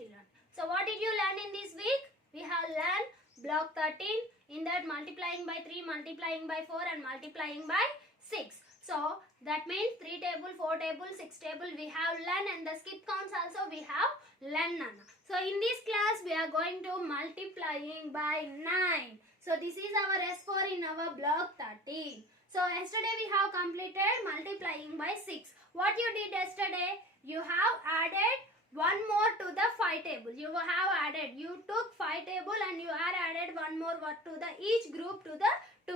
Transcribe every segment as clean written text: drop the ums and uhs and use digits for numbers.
children. So what did you learn in this week? We have learned block 13. In that multiplying by 3, multiplying by 4 and multiplying by 6. So that means 3 table, 4 table, 6 table we have learned, and the skip counts also we have learned. So in this class we are going to multiplying by 9. So this is our S4 in our block 13. So yesterday we have completed multiplying by 6. What you did yesterday? You have added one more to the 5 table. You took 5 table and you are added one more to the each group to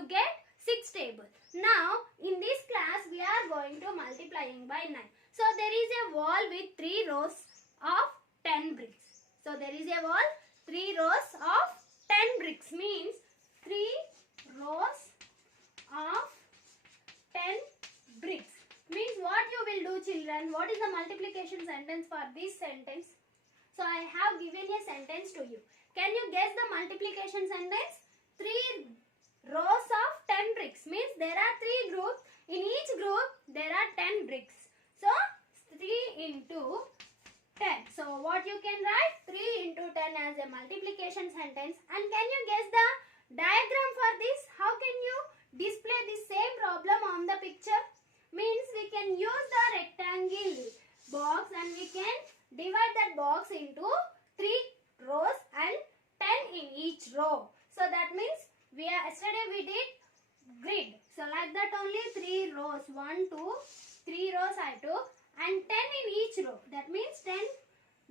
get 6 table. Now in this class we are going to multiplying by 9. So there is a wall with 3 rows of 10 bricks. So there is a wall 3 rows of 10 bricks, means 3 rows of 10 bricks. Means what you will do, children? What is the multiplication sentence for this sentence? So I have given a sentence to you. Can you guess the multiplication sentence? 3 rows of 10 bricks, means there are 3 groups. In each group there are 10 bricks. So 3 into 10. So what you can write? 3 into 10 as a multiplication sentence. And can you guess the diagram for this? How can you display the same problem on the picture? Means we can use the rectangle box and we can divide that box into 3 rows and 10 in each row. So that means yesterday we did grid. So like that only 3 rows. 1, 2, 3 rows I took and 10 in each row. That means 10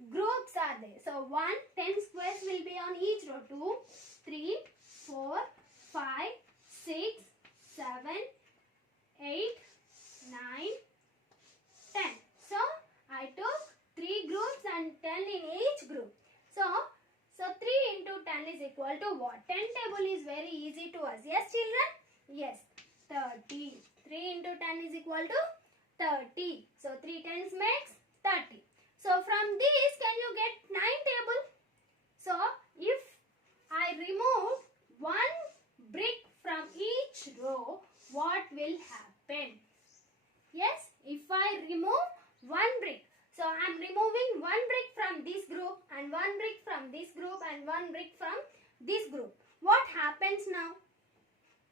groups are there. So 10 squares will be on each row. 2, 3, 4, 5, 6, 7, 8, 9, 10. So I took 3 groups and 10 in each group. So 3 into 10 is equal to what? 10 table is very easy to us. Yes, children? Yes. 30. 3 into 10 is equal to 30. So 3 tens makes 30. So from this can you get 9 table? So if I remove 1 brick from each row, what will happen? Yes, if I remove 1 brick. So I am removing 1 brick from this group and 1 brick from this group and 1 brick from this group. What happens now?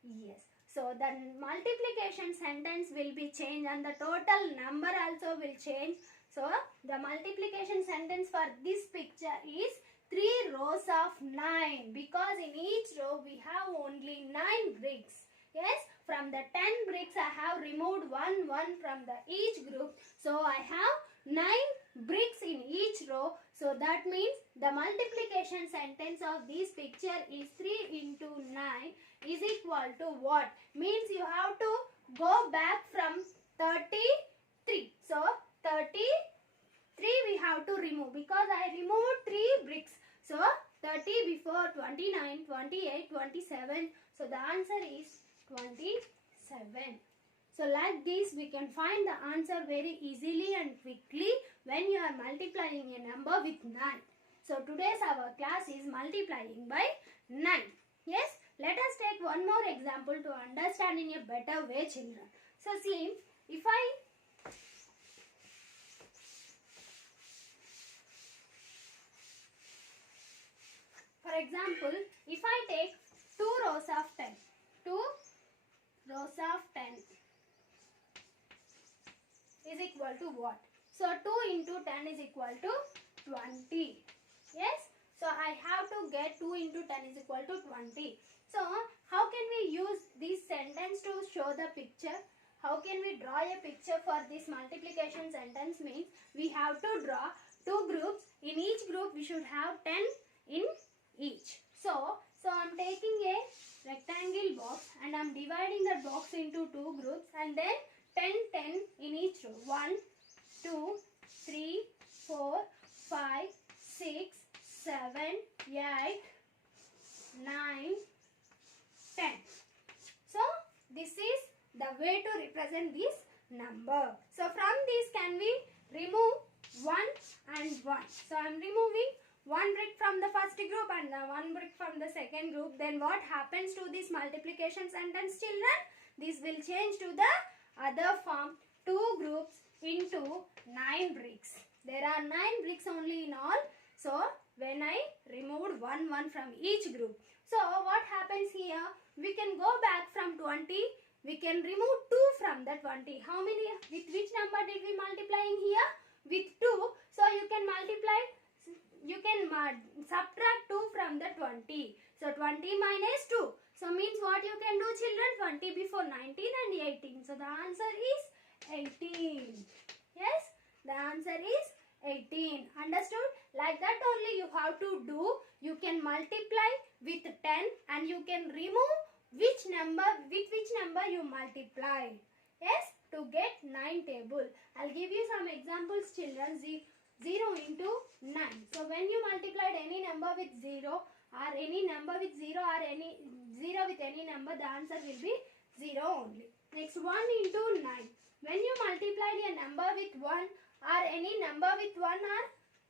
Yes. So the multiplication sentence will be changed and the total number also will change. So the multiplication sentence for this picture is 3 rows of 9, because in each row we have only 9 bricks. Yes, from the 10 bricks I have removed 1 from the each group. So I have 9 bricks in each row. So that means the multiplication sentence of this picture is 3 into 9 is equal to what? Means you have to go back from 33. So 33 we have to remove because I removed 3 bricks. So 30 before 29, 28, 27. So the answer is 27. So like this we can find the answer very easily and quickly when you are multiplying a number with 9. So today's our class is multiplying by 9. Yes, let us take one more example to understand in a better way, children. So see, if for example, if I take 2 rows of 10, 2 rows of 10 is equal to what? So 2 into 10 is equal to 20. Yes. So I have to get 2 into 10 is equal to 20. So how can we use this sentence to show the picture? How can we draw a picture for this multiplication sentence? Means we have to draw 2 groups. In each group we should have 10 in each. So I'm taking a rectangle box and I'm dividing the box into 2 groups and then 10 in each row. 1, 2, 3, 4, 5, 6, 7, 8, 9, 10. So this is the way to represent this number. So from this can we remove 1 and 1. So I am removing 1 brick from the first group and 1 brick from the second group. Then what happens to this multiplication sentence, children? This will change to the other form. 2 groups into 9 bricks. There are 9 bricks only in all. So when I removed 1 from each group. So what happens here? We can go back from 20. We can remove 2 from the 20. How many? With which number did we multiplying here? With 2. So you can multiply. You can subtract 2 from the 20. So 20 minus 2. So means what you can do, children? 20 before 19 and 18. So the answer is 18. Yes, the answer is 18. Understood? Like that only you have to do. You can multiply with 10 and you can remove which number you multiply. Yes, to get 9 table. I'll give you some examples, children. 0 into 9. So when you multiplied any number with 0 or any number with 0 or any 0 with any number, the answer will be 0 only. Next, 1 into 9. When you multiplied a number with 1 or any number with 1 or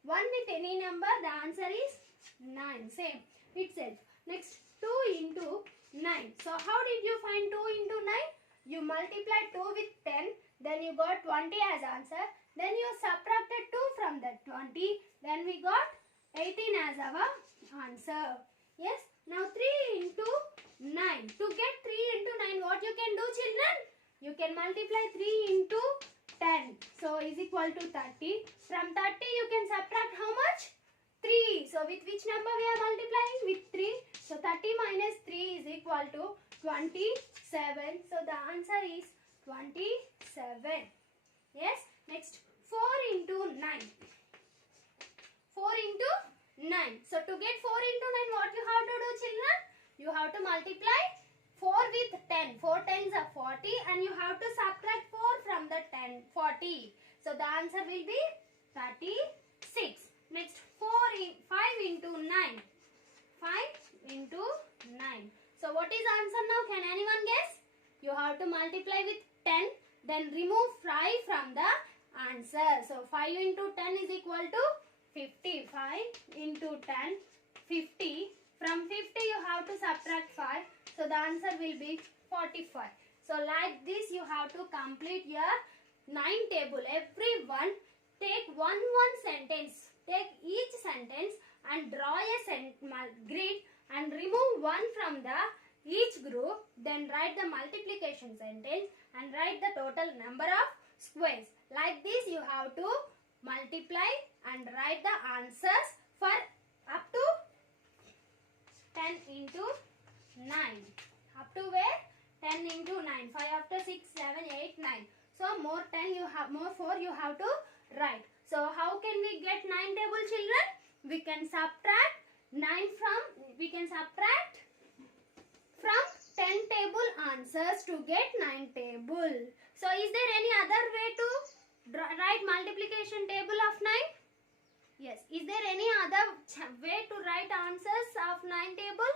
1 with any number, the answer is 9. Same itself. Next, 2 into 9. So how did you find 2 into 9? You multiplied 2 with 10. Then you got 20 as answer. Then you subtracted 2 from that 20. Then we got 18 as our answer. Yes. Now 3 into 9. To get 3 into 9, what you can do, children? You can multiply 3 into 10. So is equal to 30. From 30 you can subtract how much? 3. So with which number we are multiplying? With 3. So 30 minus 3 is equal to 27. So the answer is 27. Yes. Next, 4 into 9. 4 into 9. So to get 4 into 9, what you have to do, children? You have to multiply 4 with 10. 4 tens are 40 and you have to subtract 4 from the 40. So the answer will be 36. Next, 5 into 9. 5 into 9. So what is answer now? Can anyone guess? You have to multiply with 10. Then remove 5 from the answer. So 5 into 10 is equal to 50. 5 into 10, 50. From 50 you have to subtract 5. So the answer will be 45. So like this you have to complete your 9 table. Everyone take one sentence. Take each sentence and draw a grid and remove 1 from the each group. Then write the multiplication sentence and write the total number of squares. Like this you have to multiply and write the answers for up to 10 into 9. Up to where? 10 into 9. 5 after 6, 7, 8, 9. So more 10 you have, more 4 you have to write. So how can we get 9 table, children? We can subtract 9 from 10 table answers to get 9 table. So is there any other way to write multiplication table of 9? Yes. Is there any other way to write answers of 9 table?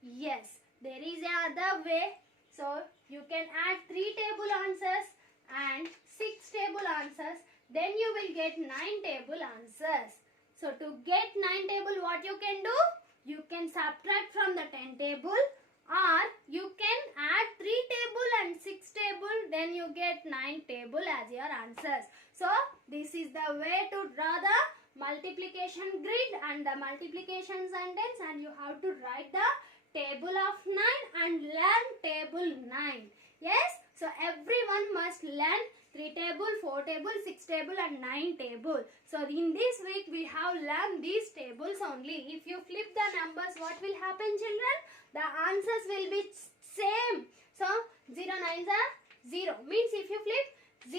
Yes. There is another way. So you can add 3 table answers and 6 table answers. Then you will get 9 table answers. So to get 9 table, what you can do? You can subtract from the 10 table, or you can add 3 table and 6 table. Then you get 9 table as your answers. So this is the way to draw the multiplication grid and the multiplication sentence, and you have to write the table of 9 and learn table 9. Yes. So everyone must learn 3 table, 4 table, 6 table and 9 table. So in this week we have learned these tables only. If you flip the numbers, what will happen, children? The answers will be same. So 0 9s are 0. Means if you flip 9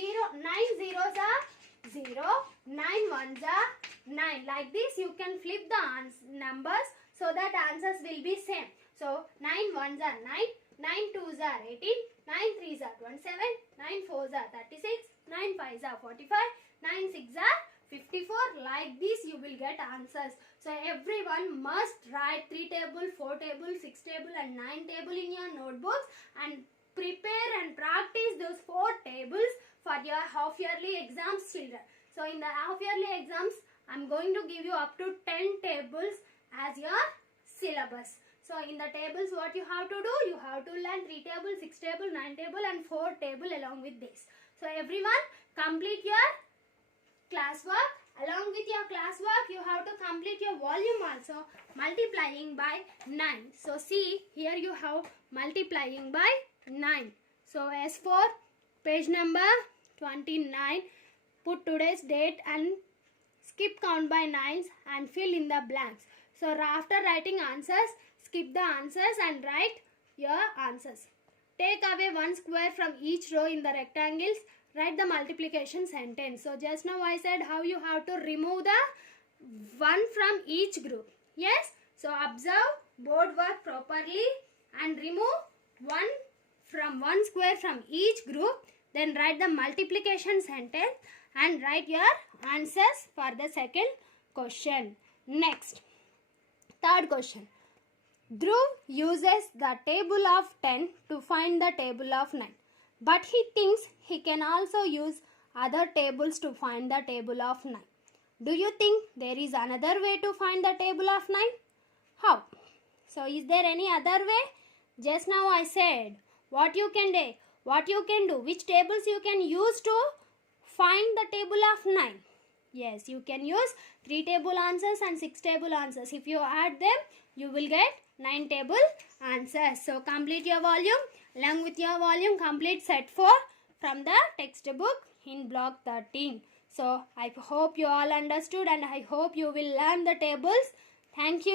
zeros are 0, 9 1s are 9. Like this you can flip the numbers so that answers will be same. So 9 1s are 9, 9 2s are 18, 9 3s are 27, 9 4s are 36, 9 5s are 45, 9 6s are 54. Like this you will get answers. So everyone must write 3 table, 4 table, 6 table and 9 table in your notebooks and prepare and practice those 4 tables for your half yearly exams, children. So in the half yearly exams, I am going to give you up to 10 tables as your syllabus. So in the tables, what you have to do? You have to learn 3 table, 6 table, 9 table and 4 table along with this. So everyone complete your classwork Along with your classwork, you have to complete your volume also, multiplying by 9. So see, here you have multiplying by 9. So as for page number 29, put today's date and skip count by 9s and fill in the blanks. So after writing answers, skip the answers and write your answers. Take away one square from each row in the rectangles. Write the multiplication sentence. So just now I said how you have to remove the one from each group. Yes. So observe board work properly and remove one square from each group. Then write the multiplication sentence and write your answers for the second question. Next, third question. Dhruv uses the table of 10 to find the table of 9. But he thinks he can also use other tables to find the table of 9. Do you think there is another way to find the table of 9? How? So is there any other way? Just now I said what you can do, which tables you can use to find the table of 9. Yes, you can use 3 table answers and 6 table answers. If you add them, you will get 9 table answers. So complete your volume. Along with your volume, complete set 4 from the textbook in block 13. So I hope you all understood and I hope you will learn the tables. Thank you.